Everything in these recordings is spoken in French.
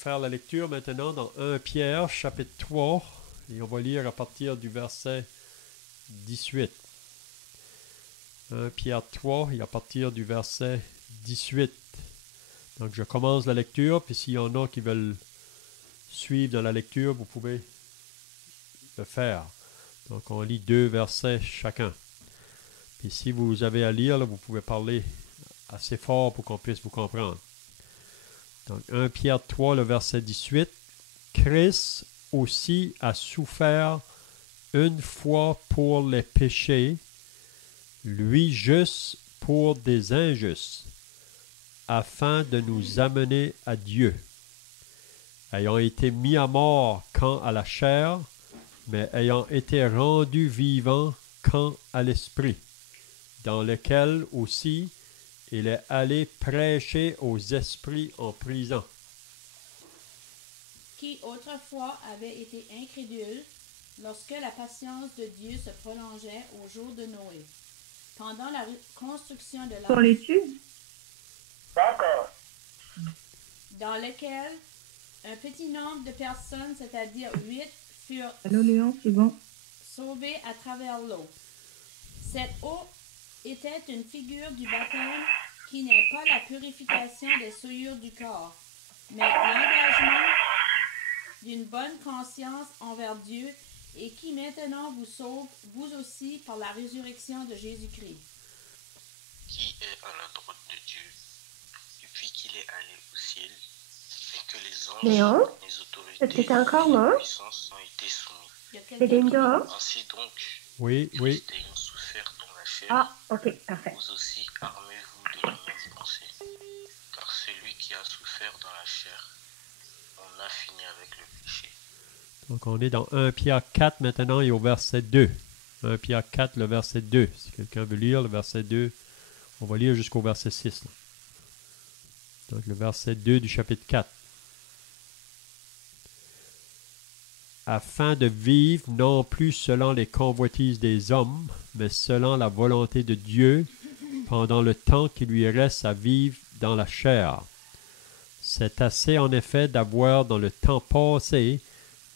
faire la lecture maintenant dans 1 Pierre, chapitre 3, et on va lire à partir du verset 18. 1 Pierre 3, et à partir du verset 18. Donc, je commence la lecture, puis s'il y en a qui veulent suivre dans la lecture, vous pouvez le faire. Donc, on lit 2 versets chacun. Puis si vous avez à lire, là, vous pouvez parler assez fort pour qu'on puisse vous comprendre. Donc, 1 Pierre 3, le verset 18. Christ aussi a souffert une fois pour les péchés, lui juste pour des injustes, afin de nous amener à Dieu, ayant été mis à mort quant à la chair, mais ayant été rendu vivant quant à l'esprit, dans lequel aussi il est allé prêcher aux esprits en prison, qui autrefois avaient été incrédules lorsque la patience de Dieu se prolongeait au jour de Noé, pendant la construction de Pour l'arche, l'étude? D'accord. dans lequel un petit nombre de personnes, c'est-à-dire 8, furent Allô, Léon, c'est bon? sauvées à travers l'eau. Cette eau était une figure du baptême qui n'est pas la purification des souillures du corps, mais l'engagement d'une bonne conscience envers Dieu et qui maintenant vous sauve, vous aussi, par la résurrection de Jésus-Christ, qui est à la droite de Dieu, depuis qu'il est allé au ciel, et que les anges, Léon? les autorités Est-ce que t'es encore et là? les puissances ont été soumis. il y a C'est quelqu'un qui... Linda? Ainsi donc, Oui, oui. Christ ayant souffert dans la chair, Ah, ok, parfait. vous aussi armez-vous de la même pensée. Car celui qui a souffert dans la chair, on a fini avec le péché. Donc, on est dans 1 Pierre 4 maintenant et au verset 2. 1 Pierre 4, le verset 2. Si quelqu'un veut lire le verset 2, on va lire jusqu'au verset 6. Là. Donc, le verset 2 du chapitre 4. Afin de vivre non plus selon les convoitises des hommes, mais selon la volonté de Dieu, pendant le temps qui lui reste à vivre dans la chair. C'est assez en effet d'avoir dans le temps passé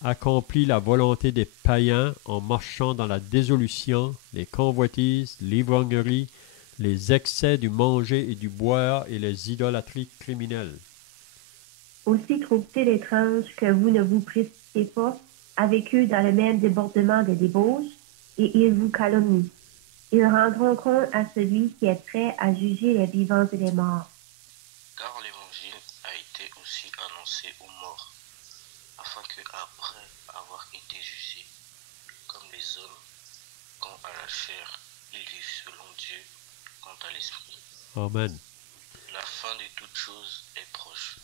accompli la volonté des païens en marchant dans la dissolution, les convoitises, l'ivrognerie, les excès du manger et du boire et les idolâtries criminelles. Aussi trouve-t-il étrange que vous ne vous précipitez pas avec eux dans le même débordement de débauche, et ils vous calomnient. Ils rendront compte à celui qui est prêt à juger les vivants et les morts. Car l'évangile a été aussi annoncé aux morts, afin que après avoir été jugés comme les hommes, quant à la chair, ils vivent selon Dieu, quant à l'esprit. Amen. La fin de toutes choses est proche.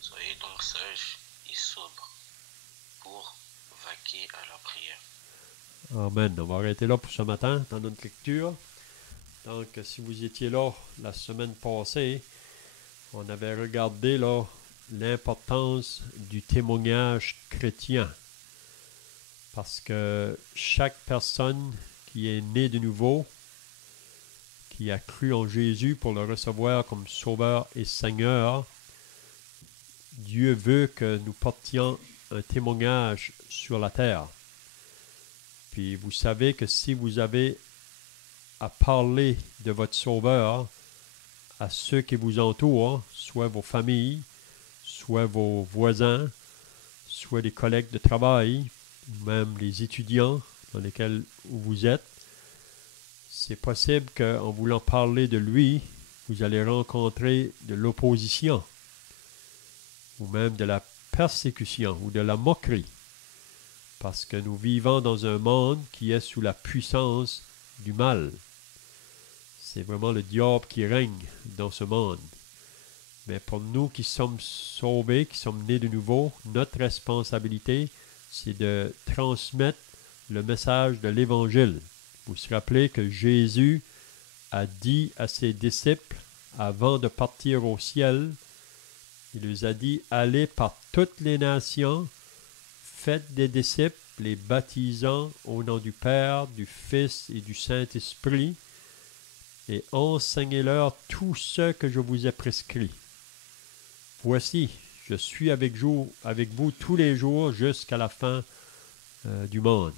Soyez donc sages et sobres pour vaquer à la prière. Amen. On va arrêter là pour ce matin dans notre lecture. Donc, si vous étiez là la semaine passée, on avait regardé là l'importance du témoignage chrétien. Parce que chaque personne qui est née de nouveau, qui a cru en Jésus pour le recevoir comme Sauveur et Seigneur, Dieu veut que nous portions un témoignage sur la terre. Puis vous savez que si vous avez à parler de votre Sauveur à ceux qui vous entourent, soit vos familles, soit vos voisins, soit des collègues de travail, ou même les étudiants dans lesquels vous êtes, c'est possible qu'en voulant parler de lui, vous allez rencontrer de l'opposition, ou même de la persécution, ou de la moquerie, parce que nous vivons dans un monde qui est sous la puissance du mal. C'est vraiment le diable qui règne dans ce monde. Mais pour nous qui sommes sauvés, qui sommes nés de nouveau, notre responsabilité, c'est de transmettre le message de l'Évangile. Vous vous rappelez que Jésus a dit à ses disciples, avant de partir au ciel, il leur a dit, allez par toutes les nations, faites des disciples, les baptisant au nom du Père, du Fils et du Saint-Esprit, et enseignez-leur tout ce que je vous ai prescrit. Voici, je suis avec vous tous les jours jusqu'à la fin du monde.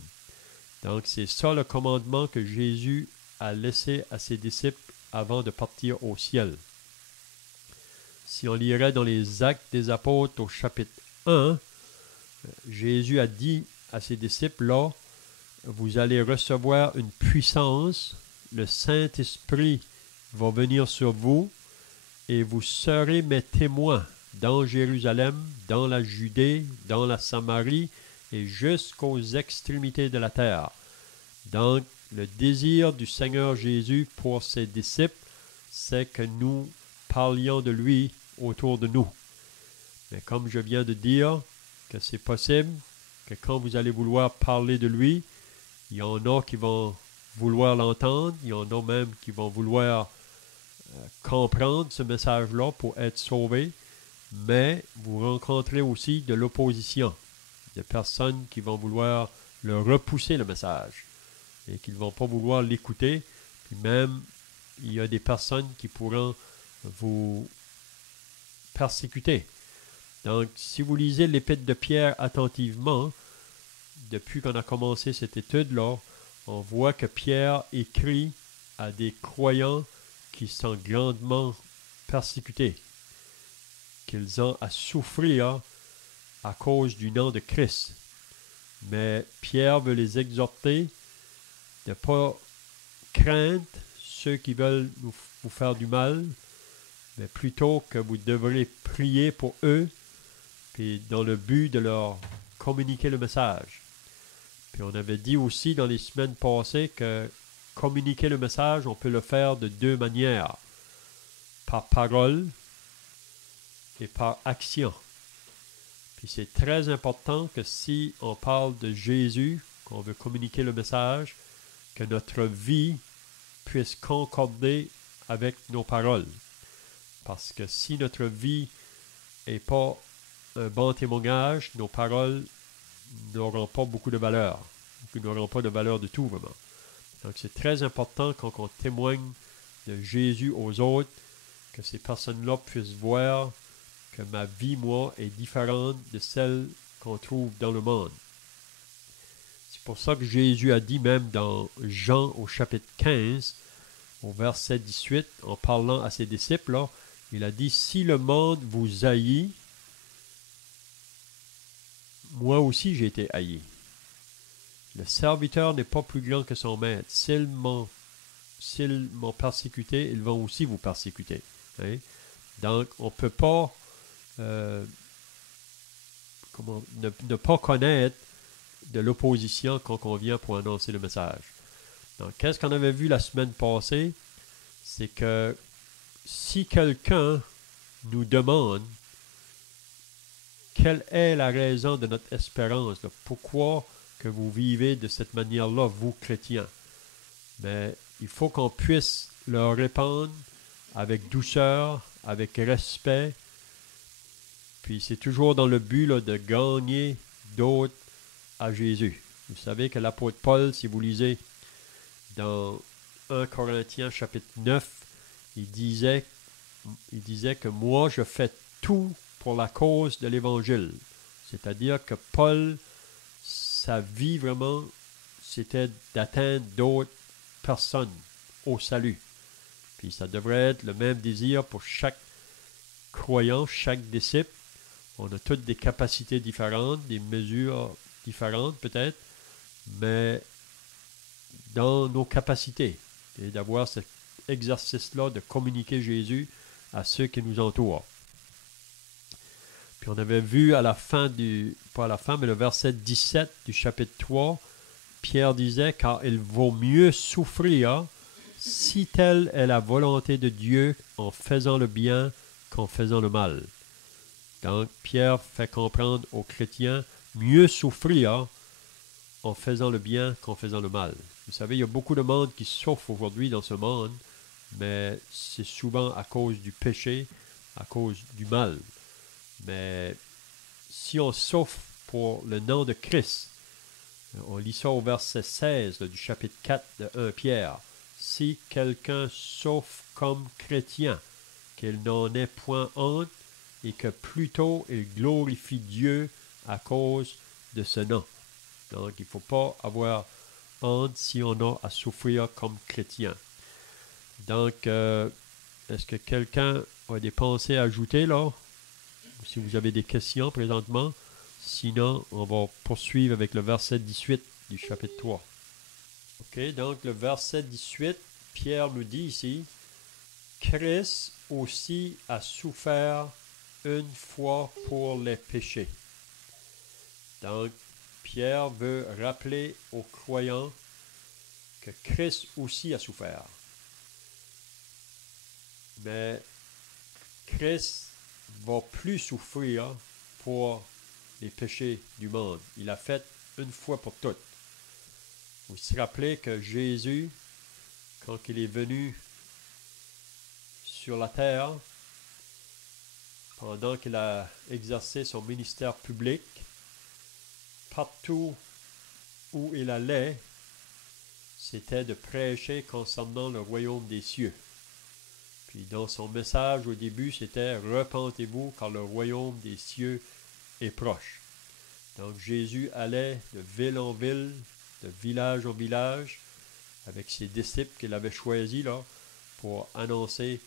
Donc, c'est ça le commandement que Jésus a laissé à ses disciples avant de partir au ciel. Si on lirait dans les Actes des Apôtres au chapitre 1, Jésus a dit à ses disciples, là, vous allez recevoir une puissance, le Saint-Esprit va venir sur vous et vous serez mes témoins dans Jérusalem, dans la Judée, dans la Samarie et jusqu'aux extrémités de la terre. Donc, le désir du Seigneur Jésus pour ses disciples, c'est que nous parlions de lui autour de nous. Mais comme je viens de dire que c'est possible que quand vous allez vouloir parler de lui, il y en a qui vont vouloir l'entendre, il y en a même qui vont vouloir comprendre ce message-là pour être sauvés, mais vous rencontrez aussi de l'opposition, des personnes qui vont vouloir le repousser le message et qui ne vont pas vouloir l'écouter, puis même il y a des personnes qui pourront vous persécuter. Donc, si vous lisez l'Épître de Pierre attentivement, depuis qu'on a commencé cette étude-là, on voit que Pierre écrit à des croyants qui sont grandement persécutés, qu'ils ont à souffrir à cause du nom de Christ. Mais Pierre veut les exhorter de ne pas craindre ceux qui veulent vous faire du mal, mais plutôt que vous devrez prier pour eux, puis dans le but de leur communiquer le message. Puis on avait dit aussi dans les semaines passées que communiquer le message, on peut le faire de deux manières, par parole et par action. Puis c'est très important que si on parle de Jésus, qu'on veut communiquer le message, que notre vie puisse concorder avec nos paroles. Parce que si notre vie n'est pas un bon témoignage, nos paroles n'auront pas beaucoup de valeur, n'auront pas de valeur du tout vraiment. Donc c'est très important quand on témoigne de Jésus aux autres, que ces personnes-là puissent voir que ma vie, moi, est différente de celle qu'on trouve dans le monde. C'est pour ça que Jésus a dit même dans Jean au chapitre 15, au verset 18, en parlant à ses disciples, là, il a dit, si le monde vous haït, moi aussi j'ai été haï. Le serviteur n'est pas plus grand que son maître. S'ils m'ont persécuté, ils vont aussi vous persécuter. Hein? Donc, on ne peut pas ne pas connaître de l'opposition quand on vient pour annoncer le message. Donc, qu'est-ce qu'on avait vu la semaine passée? C'est que si quelqu'un nous demande quelle est la raison de notre espérance, là, pourquoi que vous vivez de cette manière-là, vous chrétiens, mais il faut qu'on puisse leur répondre avec douceur, avec respect, puis c'est toujours dans le but là, de gagner d'autres à Jésus. Vous savez que l'apôtre Paul, si vous lisez dans 1 Corinthiens chapitre 9, il disait que moi, je fais tout pour la cause de l'Évangile. C'est-à-dire que Paul, sa vie vraiment, c'était d'atteindre d'autres personnes au salut. Puis ça devrait être le même désir pour chaque croyant, chaque disciple. On a toutes des capacités différentes, des mesures différentes peut-être, mais dans nos capacités, et d'avoir cet exercice-là de communiquer Jésus à ceux qui nous entourent. Puis on avait vu à la fin pas à la fin, mais le verset 17 du chapitre 3, Pierre disait, car il vaut mieux souffrir si telle est la volonté de Dieu en faisant le bien qu'en faisant le mal. Donc Pierre fait comprendre aux chrétiens, mieux souffrir en faisant le bien qu'en faisant le mal. Vous savez, il y a beaucoup de monde qui souffre aujourd'hui dans ce monde, mais c'est souvent à cause du péché, à cause du mal. Mais si on souffre pour le nom de Christ, on lit ça au verset 16 du chapitre 4 de 1 Pierre. Si quelqu'un souffre comme chrétien, qu'il n'en ait point honte, et que plutôt il glorifie Dieu à cause de ce nom. Donc, il ne faut pas avoir honte si on a à souffrir comme chrétien. Donc, est-ce que quelqu'un a des pensées à ajouter là? Ou si vous avez des questions présentement, sinon, on va poursuivre avec le verset 18 du chapitre 3. OK, donc le verset 18, Pierre nous dit ici, « Christ aussi a souffert une fois pour les péchés. » Donc, Pierre veut rappeler aux croyants que Christ aussi a souffert. Mais Christ va plus souffrir pour les péchés du monde. Il a fait une fois pour toutes. Vous vous rappelez que Jésus, quand il est venu sur la terre, pendant qu'il a exercé son ministère public, partout où il allait, c'était de prêcher concernant le royaume des cieux. Puis dans son message au début, c'était « Repentez-vous car le royaume des cieux est proche ». Donc Jésus allait de ville en ville, de village en village, avec ses disciples qu'il avait choisis là, pour annoncer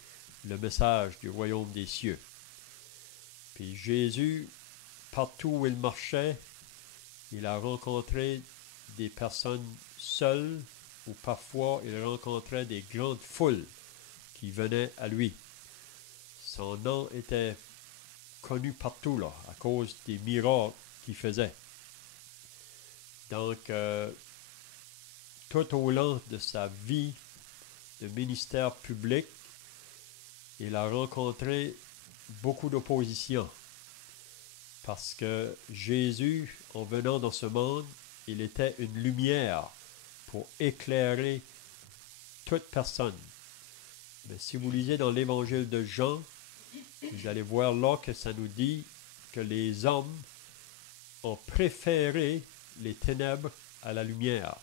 le message du royaume des cieux. Puis Jésus, partout où il marchait, il a rencontré des personnes seules, ou parfois il rencontrait des grandes foules qui venaient à lui. Son nom était connu partout là, à cause des miracles qu'il faisait. Donc, tout au long de sa vie de ministère public, il a rencontré beaucoup d'opposition. Parce que Jésus, en venant dans ce monde, il était une lumière pour éclairer toute personne. Mais si vous lisez dans l'évangile de Jean, vous allez voir là que ça nous dit que les hommes ont préféré les ténèbres à la lumière.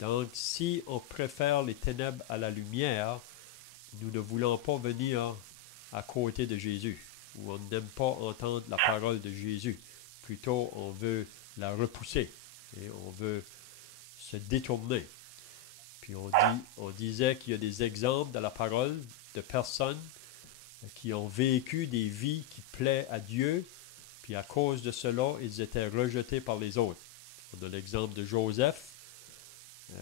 Donc, si on préfère les ténèbres à la lumière, nous ne voulons pas venir à côté de Jésus, ou on n'aime pas entendre la parole de Jésus. Plutôt, on veut la repousser et on veut se détourner. Puis on disait qu'il y a des exemples dans la parole de personnes qui ont vécu des vies qui plaisent à Dieu, puis à cause de cela, ils étaient rejetés par les autres. On a l'exemple de Joseph,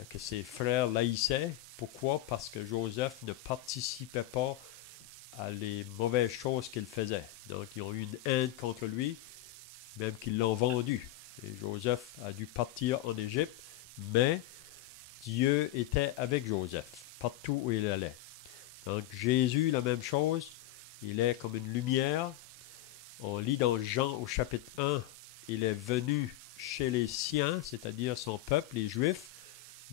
que ses frères l'haïssaient. Pourquoi? Parce que Joseph ne participait pas à les mauvaises choses qu'il faisait. Donc, ils ont eu une haine contre lui, même qu'ils l'ont vendu. Et Joseph a dû partir en Égypte, mais Dieu était avec Joseph, partout où il allait. Donc, Jésus, la même chose, il est comme une lumière. On lit dans Jean au chapitre 1, il est venu chez les siens, c'est-à-dire son peuple, les Juifs,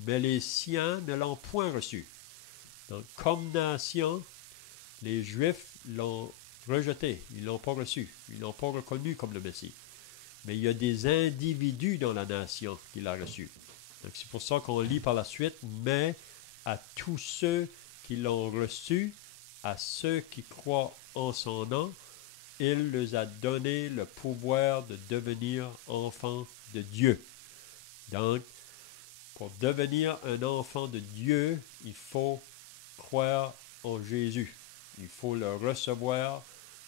mais les siens ne l'ont point reçu. Donc, comme nation, les Juifs l'ont rejeté, ils ne l'ont pas reçu, ils ne l'ont pas reconnu comme le Messie. Mais il y a des individus dans la nation qui l'ont reçu. Donc, c'est pour ça qu'on lit par la suite, mais à tous ceux qui l'ont reçu, à ceux qui croient en son nom, il leur a donné le pouvoir de devenir enfants de Dieu. Donc, pour devenir un enfant de Dieu, il faut croire en Jésus. Il faut le recevoir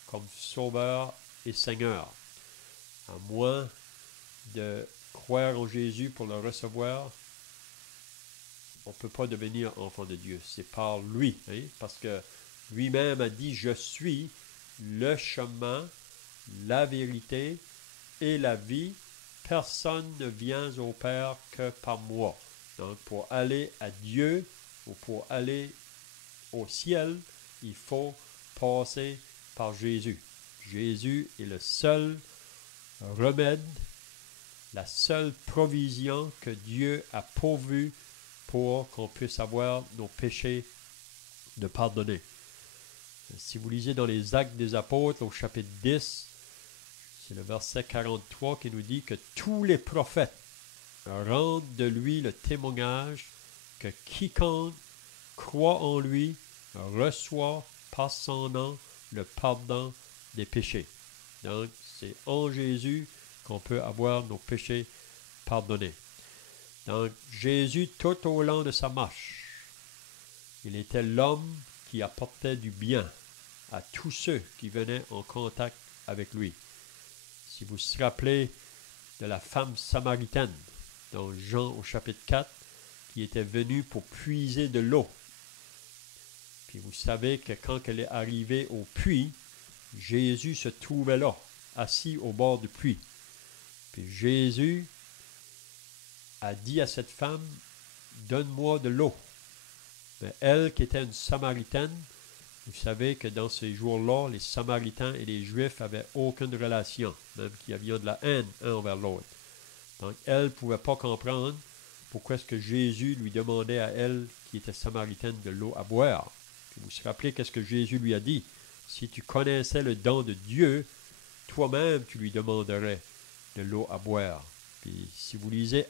comme Sauveur et Seigneur. À moins de croire en Jésus pour le recevoir, on ne peut pas devenir enfant de Dieu. C'est par lui, hein? Parce que lui-même a dit « Je suis le chemin, la vérité et la vie. Personne ne vient au Père que par moi. » Donc, pour aller à Dieu ou pour aller au ciel, il faut passer par Jésus. Jésus est le seul remède, la seule provision que Dieu a pourvue pour qu'on puisse avoir nos péchés de pardonner. Si vous lisez dans les Actes des Apôtres, au chapitre 10, c'est le verset 43 qui nous dit que tous les prophètes rendent de lui le témoignage que quiconque croit en lui reçoit par son nom le pardon des péchés. Donc, c'est en Jésus qu'on peut avoir nos péchés pardonnés. Donc, Jésus, tout au long de sa marche, il était l'homme qui apportait du bien à tous ceux qui venaient en contact avec lui. Si vous vous rappelez de la femme samaritaine dans Jean au chapitre 4, qui était venue pour puiser de l'eau. Puis vous savez que quand elle est arrivée au puits, Jésus se trouvait là, assis au bord du puits. Puis Jésus a dit à cette femme, « Donne-moi de l'eau. » Mais elle, qui était une Samaritaine, vous savez que dans ces jours-là, les Samaritains et les Juifs n'avaient aucune relation, même qu'il y avait de la haine un envers l'autre. Donc, elle ne pouvait pas comprendre pourquoi est-ce que Jésus lui demandait à elle, qui était Samaritaine, de l'eau à boire. Puis vous vous rappelez qu'est-ce que Jésus lui a dit? Si tu connaissais le don de Dieu, toi-même tu lui demanderais de l'eau à boire. Puis si vous lisez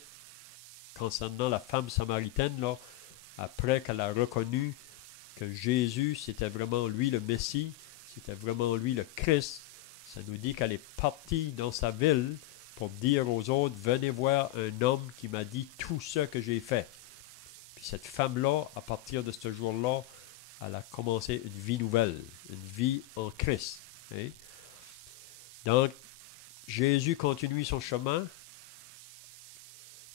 concernant la femme samaritaine, là, après qu'elle a reconnu que Jésus, c'était vraiment lui le Messie, c'était vraiment lui le Christ, ça nous dit qu'elle est partie dans sa ville pour dire aux autres, venez voir un homme qui m'a dit tout ce que j'ai fait. Puis cette femme-là, à partir de ce jour-là, elle a commencé une vie nouvelle, une vie en Christ. Hein? Donc, Jésus continue son chemin.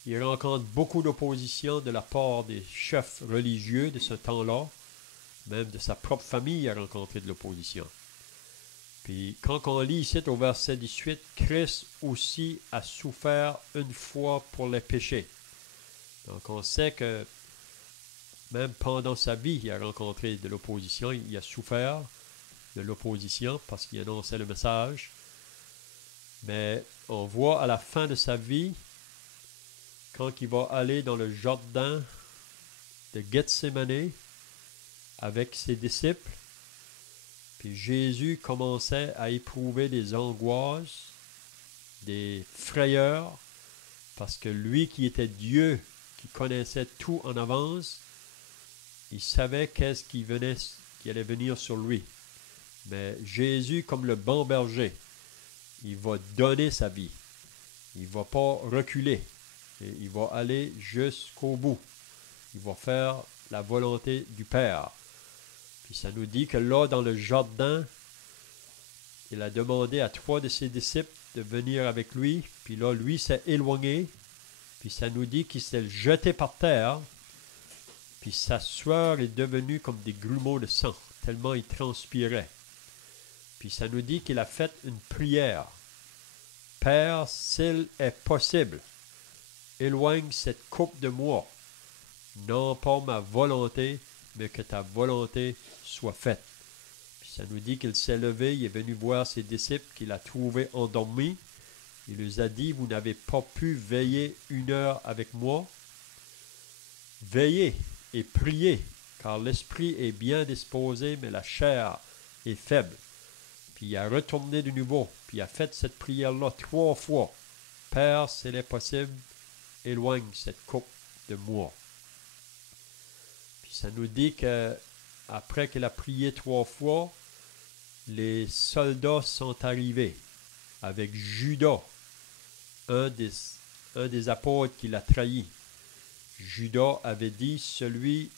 Il rencontre beaucoup d'opposition de la part des chefs religieux de ce temps-là. Même de sa propre famille, il a rencontré de l'opposition. Puis, quand on lit ici au verset 18, Christ aussi a souffert une fois pour les péchés. Donc, on sait que même pendant sa vie, il a rencontré de l'opposition. Il a souffert de l'opposition parce qu'il annonçait le message. Mais on voit à la fin de sa vie, quand il va aller dans le jardin de Gethsémane avec ses disciples, puis Jésus commençait à éprouver des angoisses, des frayeurs, parce que lui qui était Dieu, qui connaissait tout en avance, il savait qu'est-ce qui allait venir sur lui. Mais Jésus, comme le bon berger, il va donner sa vie. Il ne va pas reculer. Et il va aller jusqu'au bout. Il va faire la volonté du Père. Puis ça nous dit que là, dans le jardin, il a demandé à 3 de ses disciples de venir avec lui. Puis là, lui s'est éloigné. Puis ça nous dit qu'il s'est jeté par terre. Puis sa sueur est devenue comme des grumeaux de sang, tellement il transpirait. Puis ça nous dit qu'il a fait une prière. Père, s'il est possible, éloigne cette coupe de moi. Non pas ma volonté, mais que ta volonté soit faite. Puis ça nous dit qu'il s'est levé, il est venu voir ses disciples, qu'il a trouvés endormis. Il leur a dit, vous n'avez pas pu veiller 1 heure avec moi. Veillez et priez, car l'esprit est bien disposé, mais la chair est faible. Puis il a retourné de nouveau, puis il a fait cette prière-là 3 fois. Père, s'il est possible, éloigne cette coupe de moi. Puis ça nous dit qu'après qu'il a prié 3 fois, les soldats sont arrivés avec Judas, un des apôtres qui l'a trahi. Judas avait dit, celui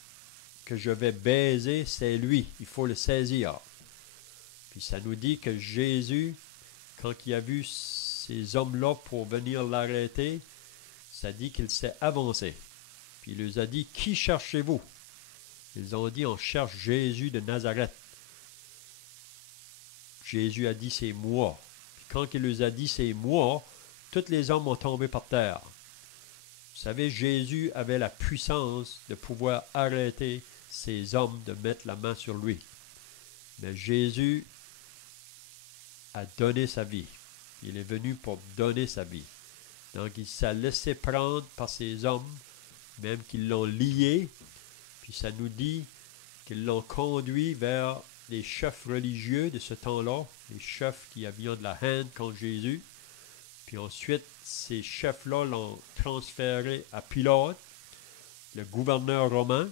que je vais baiser, c'est lui, il faut le saisir. Puis ça nous dit que Jésus, quand il a vu ces hommes-là pour venir l'arrêter, ça dit qu'il s'est avancé. Puis il leur a dit, qui cherchez-vous? Ils ont dit, on cherche Jésus de Nazareth. Jésus a dit, c'est moi. Puis quand il leur a dit, c'est moi, tous les hommes ont tombé par terre. Vous savez, Jésus avait la puissance de pouvoir arrêter ces hommes de mettre la main sur lui. Mais Jésus a donné sa vie. Il est venu pour donner sa vie. Donc, il s'est laissé prendre par ces hommes, même qu'ils l'ont lié. Puis ça nous dit qu'ils l'ont conduit vers les chefs religieux de ce temps-là, les chefs qui avaient de la haine contre Jésus. Puis ensuite, ces chefs-là l'ont transféré à Pilate, le gouverneur romain.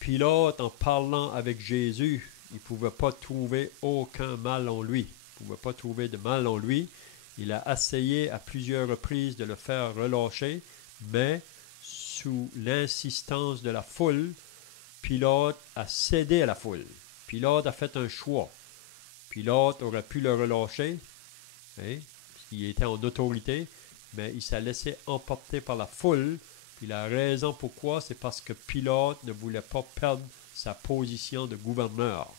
Pilate, en parlant avec Jésus, il ne pouvait pas trouver aucun mal en lui. Il ne pouvait pas trouver de mal en lui. Il a essayé à plusieurs reprises de le faire relâcher, mais sous l'insistance de la foule, Pilate a cédé à la foule. Pilate a fait un choix. Pilate aurait pu le relâcher, hein, il était en autorité, mais il s'est laissé emporter par la foule. Puis la raison pourquoi, c'est parce que Pilate ne voulait pas perdre sa position de gouverneur.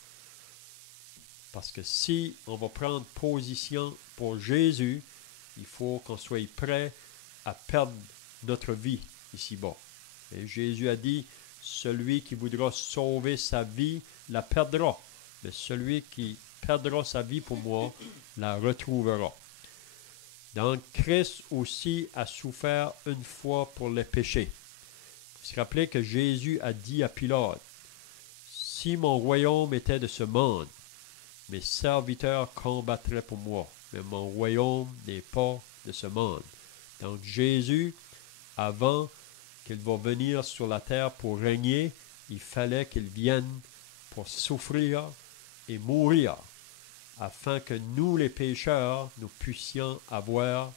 Parce que si on va prendre position pour Jésus, il faut qu'on soit prêt à perdre notre vie ici-bas. Et Jésus a dit, celui qui voudra sauver sa vie la perdra, mais celui qui perdra sa vie pour moi la retrouvera. Donc, Christ aussi a souffert une fois pour les péchés. Vous vous rappelez que Jésus a dit à Pilate, « Si mon royaume était de ce monde, mes serviteurs combattraient pour moi, mais mon royaume n'est pas de ce monde. » Donc, Jésus, avant qu'il va venir sur la terre pour régner, il fallait qu'il vienne pour souffrir et mourir, afin que nous, les pécheurs, nous puissions avoir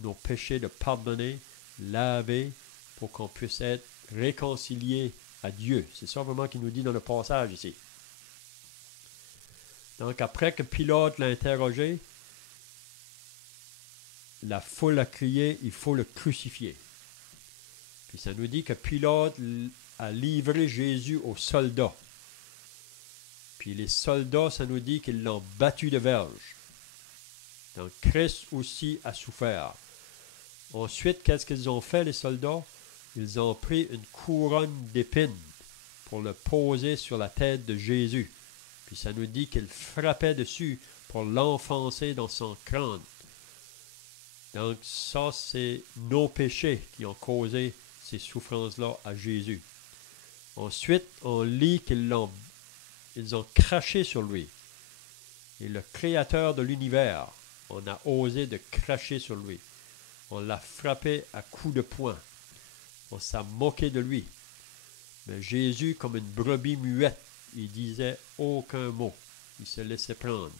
nos péchés de pardonner, lavés, pour qu'on puisse être réconciliés à Dieu. C'est ça vraiment qu'il nous dit dans le passage ici. Donc, après que Pilate l'a interrogé, la foule a crié, il faut le crucifier. Puis ça nous dit que Pilate a livré Jésus aux soldats. Puis les soldats, ça nous dit qu'ils l'ont battu de verge. Donc Christ aussi a souffert. Ensuite, qu'est-ce qu'ils ont fait, les soldats? Ils ont pris une couronne d'épines pour le poser sur la tête de Jésus. Puis ça nous dit qu'ils frappaient dessus pour l'enfoncer dans son crâne. Donc ça, c'est nos péchés qui ont causé ces souffrances-là à Jésus. Ensuite, on lit qu'ils ont craché sur lui. Et le créateur de l'univers, on a osé de cracher sur lui. On l'a frappé à coups de poing. On s'est moqué de lui. Mais Jésus, comme une brebis muette, il disait aucun mot. Il se laissait prendre.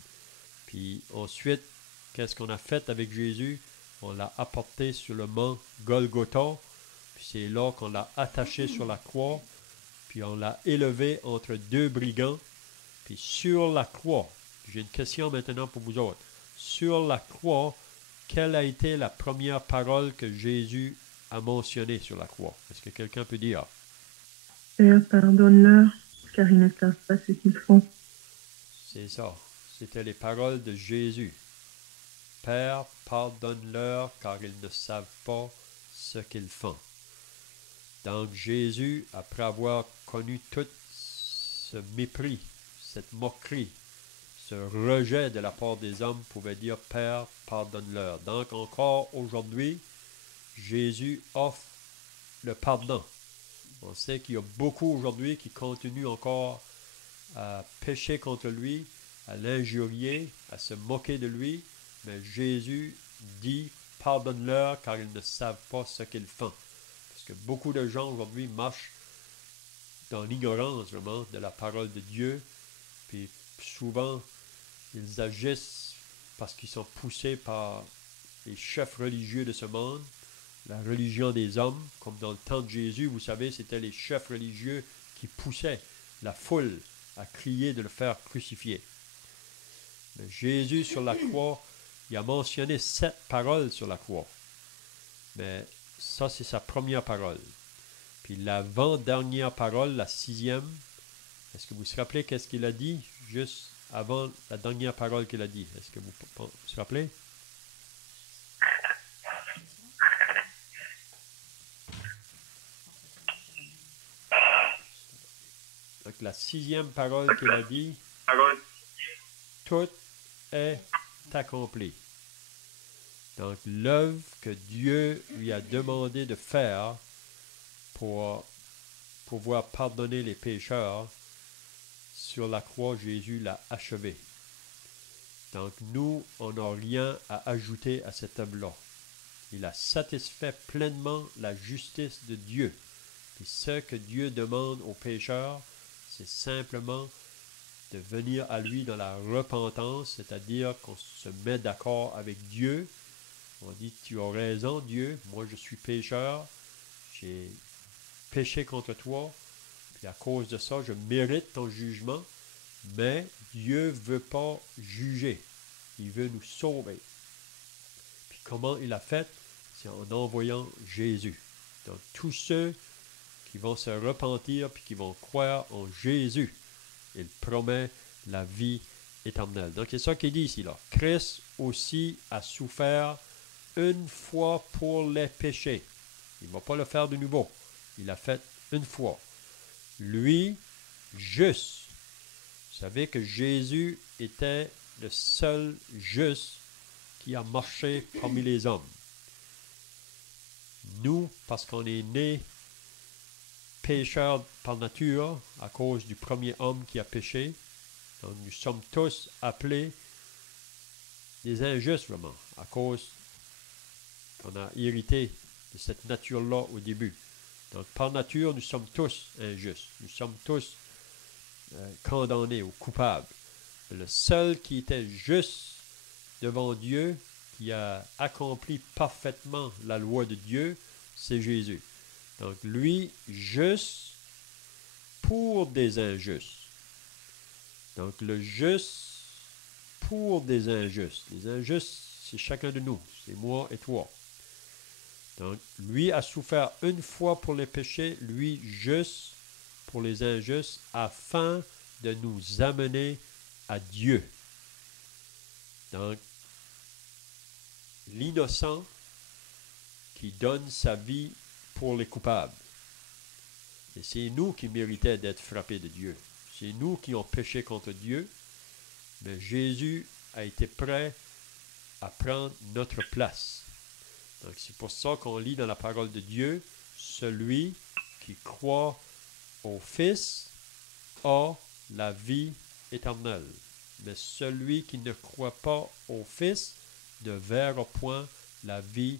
Puis ensuite, qu'est-ce qu'on a fait avec Jésus? On l'a apporté sur le mont Golgotha. Puis c'est là qu'on l'a attaché sur la croix. Puis on l'a élevé entre deux brigands. Puis sur la croix, j'ai une question maintenant pour vous autres. Sur la croix, quelle a été la première parole que Jésus a mentionnée sur la croix? Est-ce que quelqu'un peut dire? Père, pardonne-leur, car ils ne savent pas ce qu'ils font. C'est ça. C'était les paroles de Jésus. Père, pardonne-leur, car ils ne savent pas ce qu'ils font. Donc Jésus, après avoir connu tout ce mépris, cette moquerie, ce rejet de la part des hommes, pouvait dire « Père, pardonne-leur ». Donc encore aujourd'hui, Jésus offre le pardon. On sait qu'il y a beaucoup aujourd'hui qui continuent encore à pécher contre lui, à l'injurier, à se moquer de lui, mais Jésus dit « Pardonne-leur, car ils ne savent pas ce qu'ils font ». Parce que beaucoup de gens aujourd'hui marchent dans l'ignorance vraiment de la parole de Dieu, puis souvent ils agissent parce qu'ils sont poussés par les chefs religieux de ce monde, la religion des hommes, comme dans le temps de Jésus, vous savez, c'était les chefs religieux qui poussaient la foule à crier de le faire crucifier. Mais Jésus sur la croix, il a mentionné 7 paroles sur la croix. Mais ça, c'est sa première parole. Puis l'avant-dernière parole, la 6e, est-ce que vous vous rappelez qu'est-ce qu'il a dit juste avant la dernière parole qu'il a dit? Est-ce que vous vous rappelez? Donc la 6e parole qu'il a dit, tout est accompli. Donc l'œuvre que Dieu lui a demandé de faire pour pouvoir pardonner les pécheurs, sur la croix, Jésus l'a achevé. Donc nous, on n'a rien à ajouter à cette œuvre-là. Il a satisfait pleinement la justice de Dieu. Puis ce que Dieu demande aux pécheurs, c'est simplement de venir à lui dans la repentance, c'est-à-dire qu'on se met d'accord avec Dieu. On dit, tu as raison, Dieu, moi je suis pécheur, j'ai péché contre toi, puis à cause de ça, je mérite ton jugement, mais Dieu ne veut pas juger, il veut nous sauver. Puis comment il a fait? C'est en envoyant Jésus. Donc tous ceux qui vont se repentir puis qui vont croire en Jésus, il promet la vie éternelle. Donc c'est ça qu'il dit ici, là. Christ aussi a souffert une fois pour les péchés. Il ne va pas le faire de nouveau. Il l'a fait une fois. Lui, juste. Vous savez que Jésus était le seul juste qui a marché parmi les hommes. Nous, parce qu'on est nés pécheurs par nature, à cause du premier homme qui a péché, donc nous sommes tous appelés des injustes, vraiment, à cause qu'on a hérité de cette nature-là au début. Donc, par nature, nous sommes tous injustes. Nous sommes tous condamnés ou coupables. Le seul qui était juste devant Dieu, qui a accompli parfaitement la loi de Dieu, c'est Jésus. Donc, lui, juste pour des injustes. Donc, le juste pour des injustes. Les injustes, c'est chacun de nous. C'est moi et toi. Donc, lui a souffert une fois pour les péchés, lui juste pour les injustes, afin de nous amener à Dieu. Donc, l'innocent qui donne sa vie pour les coupables. Et c'est nous qui méritions d'être frappés de Dieu. C'est nous qui avons péché contre Dieu, mais Jésus a été prêt à prendre notre place. Donc, c'est pour ça qu'on lit dans la parole de Dieu, celui qui croit au Fils a la vie éternelle. Mais celui qui ne croit pas au Fils ne verra point la vie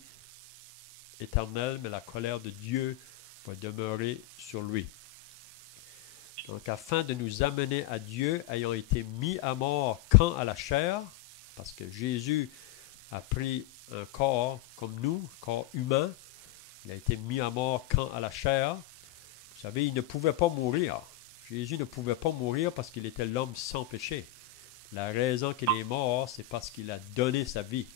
éternelle, mais la colère de Dieu va demeurer sur lui. Donc, afin de nous amener à Dieu, ayant été mis à mort quand à la chair, parce que Jésus a pris un corps comme nous, un corps humain, il a été mis à mort quand à la chair. Vous savez, il ne pouvait pas mourir. Jésus ne pouvait pas mourir parce qu'il était l'homme sans péché. La raison qu'il est mort, c'est parce qu'il a donné sa vie.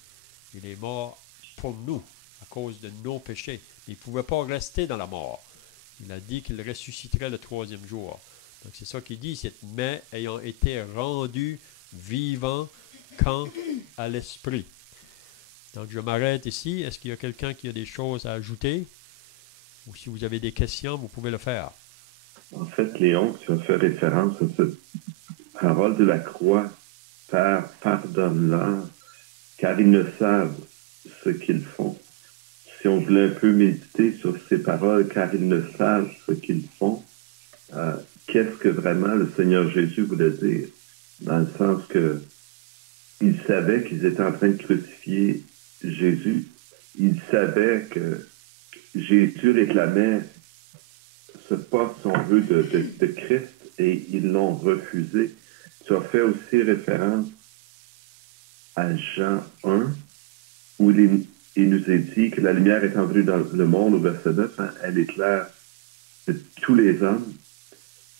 Il est mort pour nous, à cause de nos péchés. Il ne pouvait pas rester dans la mort. Il a dit qu'il ressusciterait le troisième jour. Donc c'est ça qu'il dit, mais ayant été rendu vivant quant à l'esprit. Donc je m'arrête ici. Est-ce qu'il y a quelqu'un qui a des choses à ajouter? Ou si vous avez des questions, vous pouvez le faire. En fait, Léon, tu as fait référence à cette parole de la croix. Père, pardonne-leur, car ils ne savent ce qu'ils font. Si on voulait un peu méditer sur ces paroles, car ils ne savent ce qu'ils font, qu'est-ce que vraiment le Seigneur Jésus voulait dire? Dans le sens que ils savaient qu'ils étaient en train de crucifier Jésus. Ils savaient que Jésus réclamait ce poste, si on veut, de Christ, et ils l'ont refusé. Tu as fait aussi référence à Jean 1, où il nous est dit que la lumière est entrée dans le monde, au verset 9, hein, elle éclaire de tous les hommes.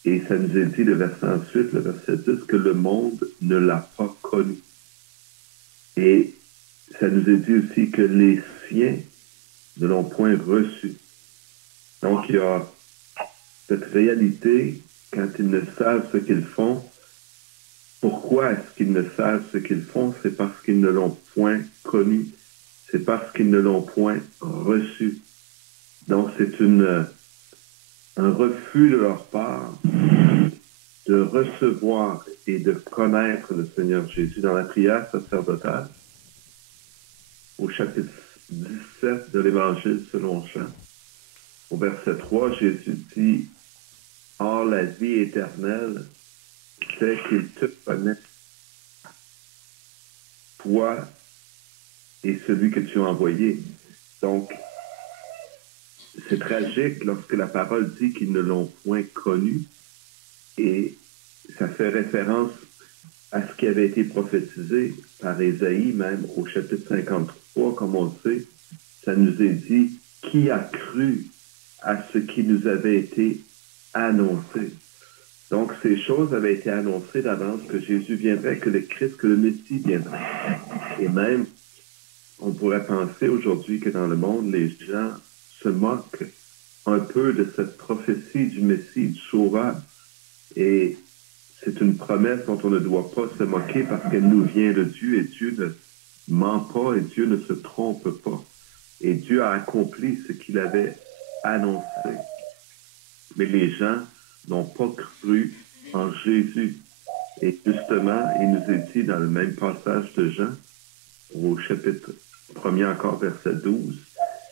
Et ça nous est dit, le verset ensuite, le verset 10, que le monde ne l'a pas connu. Et ça nous est dit aussi que les siens ne l'ont point reçu. Donc, il y a cette réalité, quand ils ne savent ce qu'ils font. Pourquoi est-ce qu'ils ne savent ce qu'ils font? C'est parce qu'ils ne l'ont point connu. C'est parce qu'ils ne l'ont point reçu. Donc, c'est un refus de leur part de recevoir et de connaître le Seigneur Jésus. Dans la prière sacerdotale, au chapitre 17 de l'Évangile selon Jean, au verset 3, Jésus dit « Or, la vie éternelle, c'est qu'il te connaît, toi et celui que tu as envoyé. » Donc, c'est tragique lorsque la parole dit qu'ils ne l'ont point connu, et ça fait référence à ce qui avait été prophétisé par Ésaïe, même au chapitre 53, comme on le sait. Ça nous est dit, qui a cru à ce qui nous avait été annoncé. Donc, ces choses avaient été annoncées d'avance, que Jésus viendrait, que le Christ, que le Messie viendrait. Et même, on pourrait penser aujourd'hui que dans le monde, les gens se moquent un peu de cette prophétie du Messie, du Sauveur. Et c'est une promesse dont on ne doit pas se moquer parce qu'elle nous vient de Dieu et Dieu ne ment pas et Dieu ne se trompe pas. Et Dieu a accompli ce qu'il avait annoncé. Mais les gens n'ont pas cru en Jésus. Et justement, il nous est dit dans le même passage de Jean, au chapitre 1er encore, verset 12,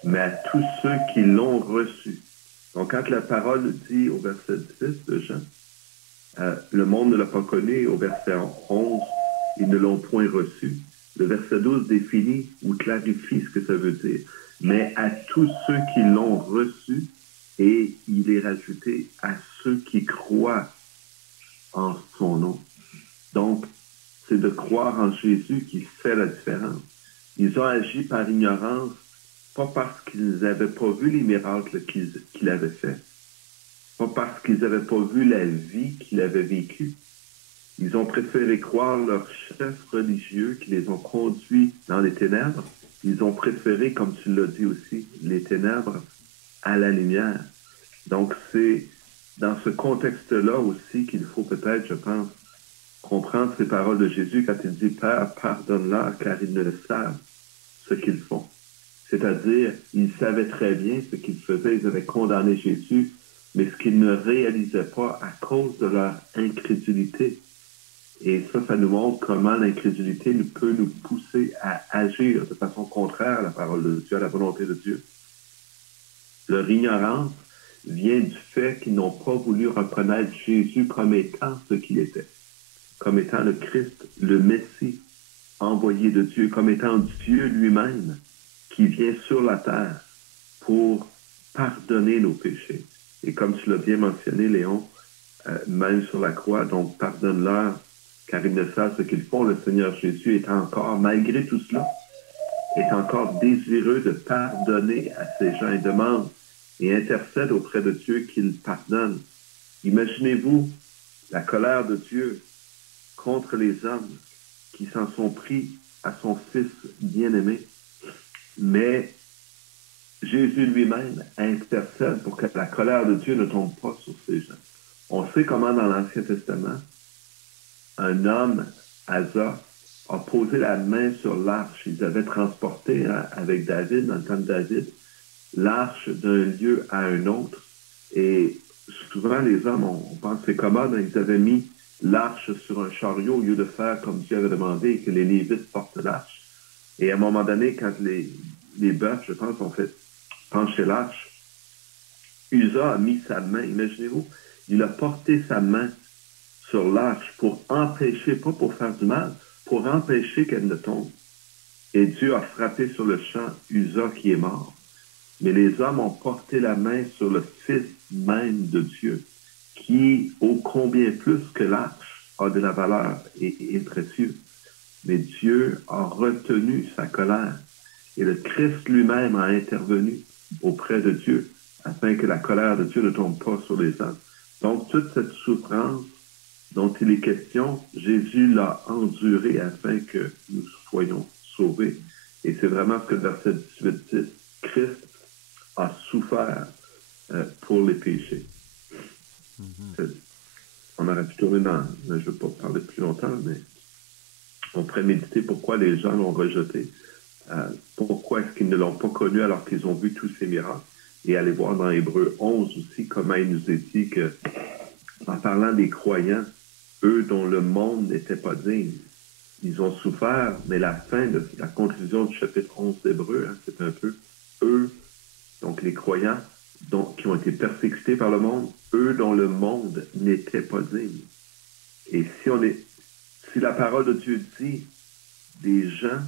mais à tous ceux qui l'ont reçu. Donc, quand la parole dit au verset 10 de Jean, le monde ne l'a pas connu, au verset 11, ils ne l'ont point reçu. Le verset 12 définit ou clarifie ce que ça veut dire. Mais à tous ceux qui l'ont reçu, et il est rajouté à ceux qui croient en son nom. Donc, c'est de croire en Jésus qui fait la différence. Ils ont agi par ignorance, pas parce qu'ils n'avaient pas vu les miracles qu'il avait fait, pas parce qu'ils n'avaient pas vu la vie qu'il avait vécue. Ils ont préféré croire leurs chefs religieux qui les ont conduits dans les ténèbres. Ils ont préféré, comme tu l'as dit aussi, les ténèbres à la lumière. Donc, c'est dans ce contexte-là aussi qu'il faut peut-être, je pense, comprendre ces paroles de Jésus quand il dit « Père, pardonne-leur car ils ne le savent ce qu'ils font ». C'est-à-dire, ils savaient très bien ce qu'ils faisaient, ils avaient condamné Jésus, mais ce qu'ils ne réalisaient pas à cause de leur incrédulité. Et ça nous montre comment l'incrédulité peut nous pousser à agir de façon contraire à la parole de Dieu, à la volonté de Dieu. Leur ignorance vient du fait qu'ils n'ont pas voulu reconnaître Jésus comme étant ce qu'il était, comme étant le Christ, le Messie envoyé de Dieu, comme étant Dieu lui-même qui vient sur la terre pour pardonner nos péchés. Et comme tu l'as bien mentionné, Léon, même sur la croix, donc pardonne-leur, car ils ne savent ce qu'ils font. Le Seigneur Jésus est encore, malgré tout cela, est encore désireux de pardonner à ces gens et demande et intercède auprès de Dieu qu'il pardonne. Imaginez-vous la colère de Dieu contre les hommes qui s'en sont pris à son Fils bien-aimé. Mais Jésus lui-même intercède pour que la colère de Dieu ne tombe pas sur ces gens. On sait comment dans l'Ancien Testament, un homme, Asa, a posé la main sur l'arche. Ils avaient transporté avec David, dans le temps de David, l'arche d'un lieu à un autre. Et souvent, les hommes, on pense que c'est commode, hein, ils avaient mis l'arche sur un chariot au lieu de faire comme Dieu avait demandé et que les Lévites portent l'arche. Et à un moment donné, quand les bœufs, je pense, ont fait pencher l'arche, Uza a mis sa main, imaginez-vous, il a porté sa main sur l'arche pour empêcher, pas pour faire du mal, pour empêcher qu'elle ne tombe. Et Dieu a frappé sur le champ Uza qui est mort. Mais les hommes ont porté la main sur le Fils même de Dieu, qui, ô combien plus que l'arche, a de la valeur et est précieux. Mais Dieu a retenu sa colère. Et le Christ lui-même a intervenu auprès de Dieu, afin que la colère de Dieu ne tombe pas sur les hommes. Donc, toute cette souffrance dont il est question, Jésus l'a endurée afin que nous soyons sauvés. Et c'est vraiment ce que le verset 18 dit. Christ a souffert pour les péchés. On aurait pu tourner dans... Je ne veux pas parler plus longtemps, mais on pourrait méditer pourquoi les gens l'ont rejeté. Pourquoi est-ce qu'ils ne l'ont pas connu alors qu'ils ont vu tous ces miracles? Et aller voir dans Hébreux 11 aussi comment il nous est dit que, en parlant des croyants, eux dont le monde n'était pas digne, ils ont souffert, mais la fin de la conclusion du chapitre 11 d'Hébreux, hein, c'est un peu eux, donc les croyants qui ont été persécutés par le monde, eux dont le monde n'était pas digne. Et si la parole de Dieu dit des gens,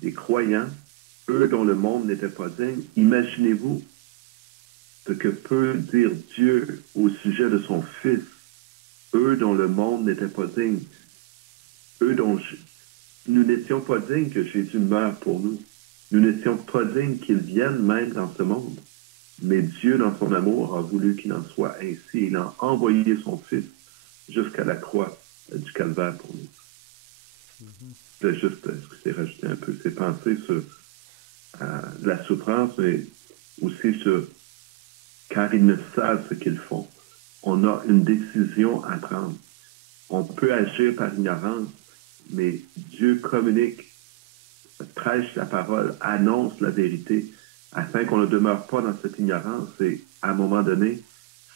des croyants, eux dont le monde n'était pas digne, imaginez-vous ce que peut dire Dieu au sujet de son Fils, eux dont le monde n'était pas digne, eux dont nous n'étions pas dignes que Jésus meure pour nous. Nous n'étions pas dignes qu'il vienne même dans ce monde. Mais Dieu, dans son amour, a voulu qu'il en soit ainsi. Il a envoyé son Fils jusqu'à la croix du Calvaire pour nous. Je voulais juste rajouter un peu ses pensées sur la souffrance, mais aussi sur car ils ne savent ce qu'ils font. On a une décision à prendre. On peut agir par ignorance, mais Dieu communique, prêche la parole, annonce la vérité, afin qu'on ne demeure pas dans cette ignorance. Et à un moment donné,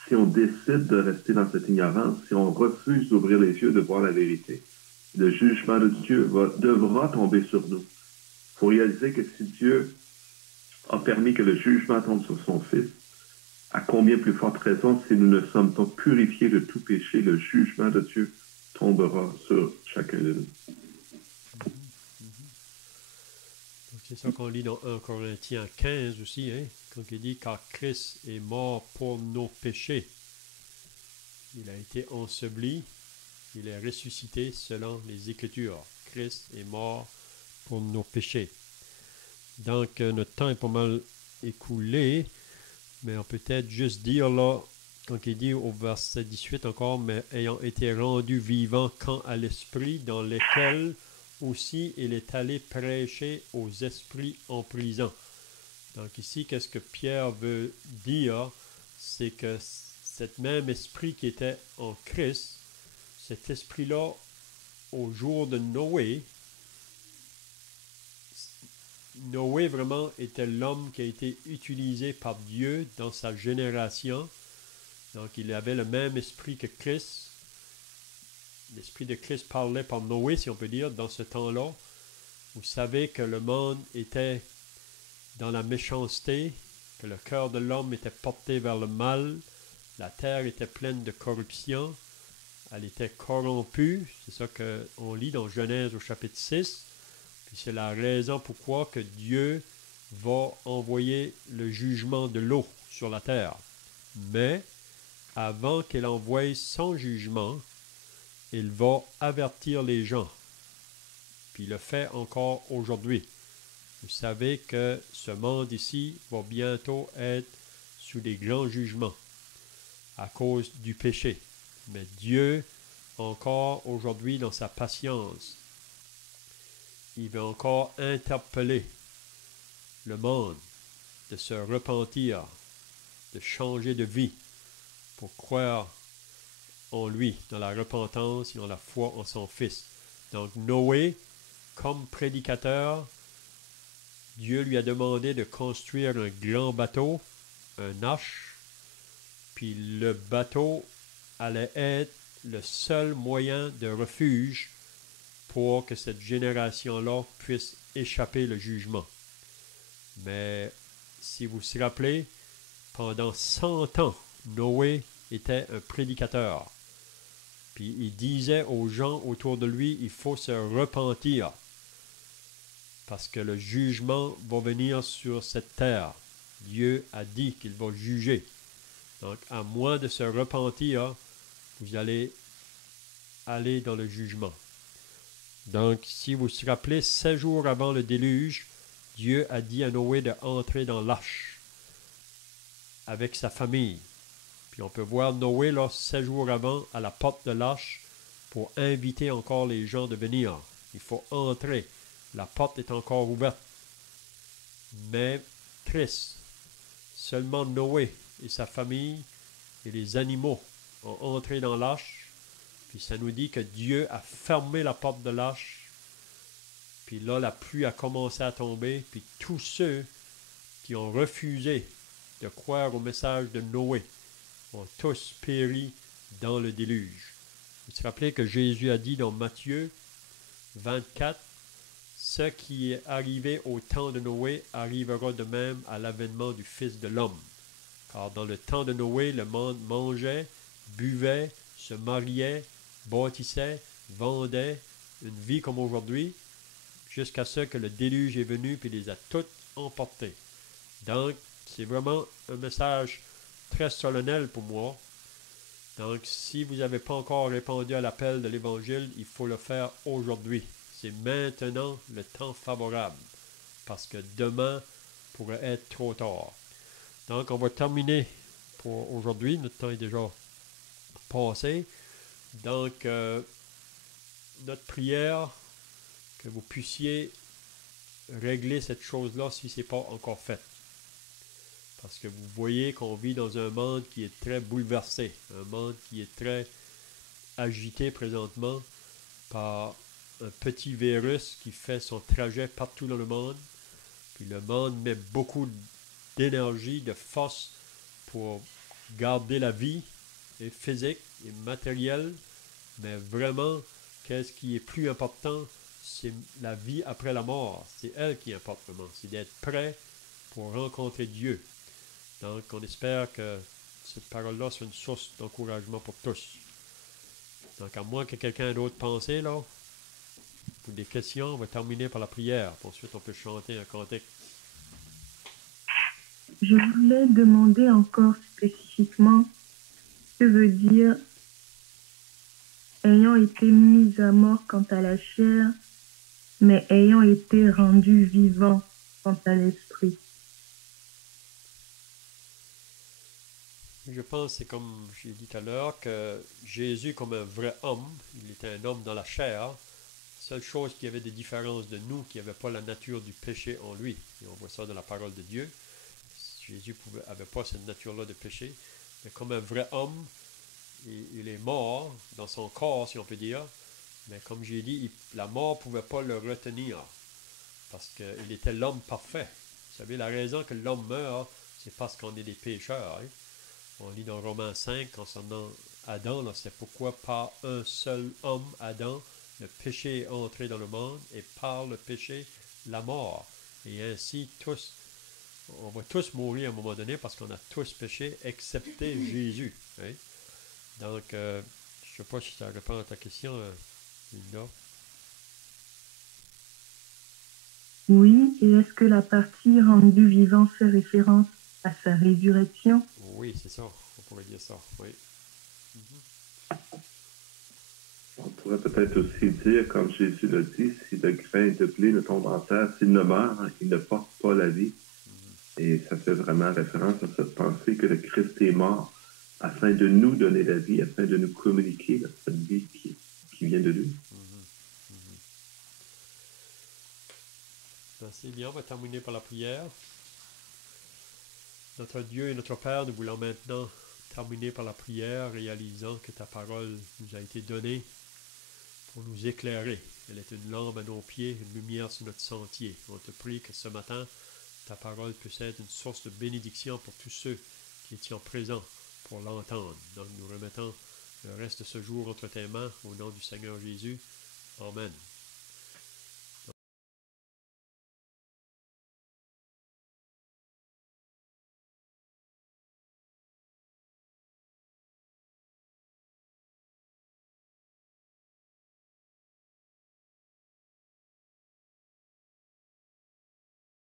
si on décide de rester dans cette ignorance, si on refuse d'ouvrir les yeux, de voir la vérité, le jugement de Dieu devra tomber sur nous. Il faut réaliser que si Dieu a permis que le jugement tombe sur son Fils, à combien plus forte raison, si nous ne sommes pas purifiés de tout péché, le jugement de Dieu tombera sur chacun de nous. C'est ça qu'on lit dans 1 Corinthiens 15 aussi, hein, quand il dit « Car Christ est mort pour nos péchés. Il a été enseveli, il est ressuscité selon les Écritures. Christ est mort pour nos péchés. » Donc, notre temps est pas mal écoulé, mais on peut peut-être juste dire là, quand il dit au verset 18 encore, « Mais ayant été rendu vivant quant à l'Esprit, dans lequel aussi il est allé prêcher aux esprits en prison. » Donc ici, qu'est-ce que Pierre veut dire? C'est que cet même esprit qui était en Christ, cet esprit-là, au jour de Noé, Noé vraiment était l'homme qui a été utilisé par Dieu dans sa génération. Donc il avait le même esprit que Christ. L'esprit de Christ parlait par Noé, si on peut dire, dans ce temps-là. Vous savez que le monde était dans la méchanceté, que le cœur de l'homme était porté vers le mal, la terre était pleine de corruption, elle était corrompue. C'est ça qu'on lit dans Genèse au chapitre 6. Puis c'est la raison pourquoi que Dieu va envoyer le jugement de l'eau sur la terre. Mais avant qu'il envoie son jugement, il va avertir les gens. Puis il le fait encore aujourd'hui. Vous savez que ce monde ici va bientôt être sous des grands jugements à cause du péché. Mais Dieu, encore aujourd'hui dans sa patience, il veut encore interpeller le monde de se repentir, de changer de vie pour croire en lui, dans la repentance et dans la foi en son Fils. Donc Noé, comme prédicateur, Dieu lui a demandé de construire un grand bateau, un arche, puis le bateau allait être le seul moyen de refuge pour que cette génération-là puisse échapper le jugement. Mais si vous vous rappelez, pendant 100 ans, Noé était un prédicateur. Puis il disait aux gens autour de lui, il faut se repentir parce que le jugement va venir sur cette terre. Dieu a dit qu'il va juger. Donc, à moins de se repentir, vous allez aller dans le jugement. Donc, si vous vous rappelez, 7 jours avant le déluge, Dieu a dit à Noé d'entrer dans l'arche avec sa famille. Puis on peut voir Noé, là, 7 jours avant, à la porte de l'arche, pour inviter encore les gens de venir. Il faut entrer. La porte est encore ouverte. Mais triste. Seulement Noé et sa famille et les animaux ont entré dans l'arche. Puis ça nous dit que Dieu a fermé la porte de l'arche. Puis là, la pluie a commencé à tomber. Puis tous ceux qui ont refusé de croire au message de Noé ont tous péri dans le déluge. Vous vous rappelez que Jésus a dit dans Matthieu 24, « Ce qui est arrivé au temps de Noé arrivera de même à l'avènement du Fils de l'homme. Car dans le temps de Noé, le monde mangeait, buvait, se mariait, bâtissait, vendait, une vie comme aujourd'hui, jusqu'à ce que le déluge est venu et les a toutes emportés. » Donc, c'est vraiment un message très solennel pour moi, Donc, si vous n'avez pas encore répondu à l'appel de l'Évangile, il faut le faire aujourd'hui. C'est maintenant le temps favorable, parce que demain pourrait être trop tard. Donc, on va terminer pour aujourd'hui. Notre temps est déjà passé. Donc, notre prière, que vous puissiez régler cette chose-là si ce n'est pas encore fait. Parce que vous voyez qu'on vit dans un monde qui est très bouleversé, un monde qui est très agité présentement par un petit virus qui fait son trajet partout dans le monde. Puis le monde met beaucoup d'énergie, de force pour garder la vie, et physique et matérielle, mais vraiment, qu'est-ce qui est plus important, c'est la vie après la mort. C'est elle qui importe vraiment. C'est d'être prêt pour rencontrer Dieu. Donc, on espère que cette parole-là soit une source d'encouragement pour tous. Donc, à moins que quelqu'un d'autre pense, là, pour des questions, on va terminer par la prière. Ensuite, on peut chanter un cantique. Je voulais demander encore spécifiquement ce que veut dire ayant été mis à mort quant à la chair, mais ayant été rendu vivant quant à l'esprit. Je pense que c'est comme j'ai dit tout à l'heure, que Jésus, comme un vrai homme, il était un homme dans la chair. La seule chose qui avait des différences de nous, qui n'avait pas la nature du péché en lui. Et on voit ça dans la parole de Dieu. Jésus n'avait pas cette nature-là de péché. Mais comme un vrai homme, il est mort dans son corps, si on peut dire. Mais comme j'ai dit, la mort ne pouvait pas le retenir. Parce qu'il était l'homme parfait. Vous savez, la raison que l'homme meurt, c'est parce qu'on est des pécheurs. Hein? On lit dans Romains 5 concernant Adam, là, c'est pourquoi par un seul homme, Adam, le péché est entré dans le monde, et par le péché, la mort. Et ainsi, tous, on va tous mourir à un moment donné parce qu'on a tous péché, excepté Jésus. Hein? Donc, je ne sais pas si ça répond à ta question, Linda. Oui, et est-ce que la partie rendue vivant fait référence à sa résurrection? Oui, c'est ça. On pourrait dire ça, oui. On pourrait peut-être aussi dire, comme Jésus l'a dit, si le grain de blé ne tombe en terre, s'il ne meurt, il ne porte pas la vie. Et ça fait vraiment référence à cette pensée que le Christ est mort afin de nous donner la vie, afin de nous communiquer cette vie qui vient de lui. Merci. Bien, on va terminer par la prière. Notre Dieu et notre Père, nous voulons maintenant terminer par la prière, réalisant que ta parole nous a été donnée pour nous éclairer. Elle est une lampe à nos pieds, une lumière sur notre sentier. On te prie que ce matin, ta parole puisse être une source de bénédiction pour tous ceux qui étaient présents pour l'entendre. Donc nous remettons le reste de ce jour entre tes mains, au nom du Seigneur Jésus. Amen.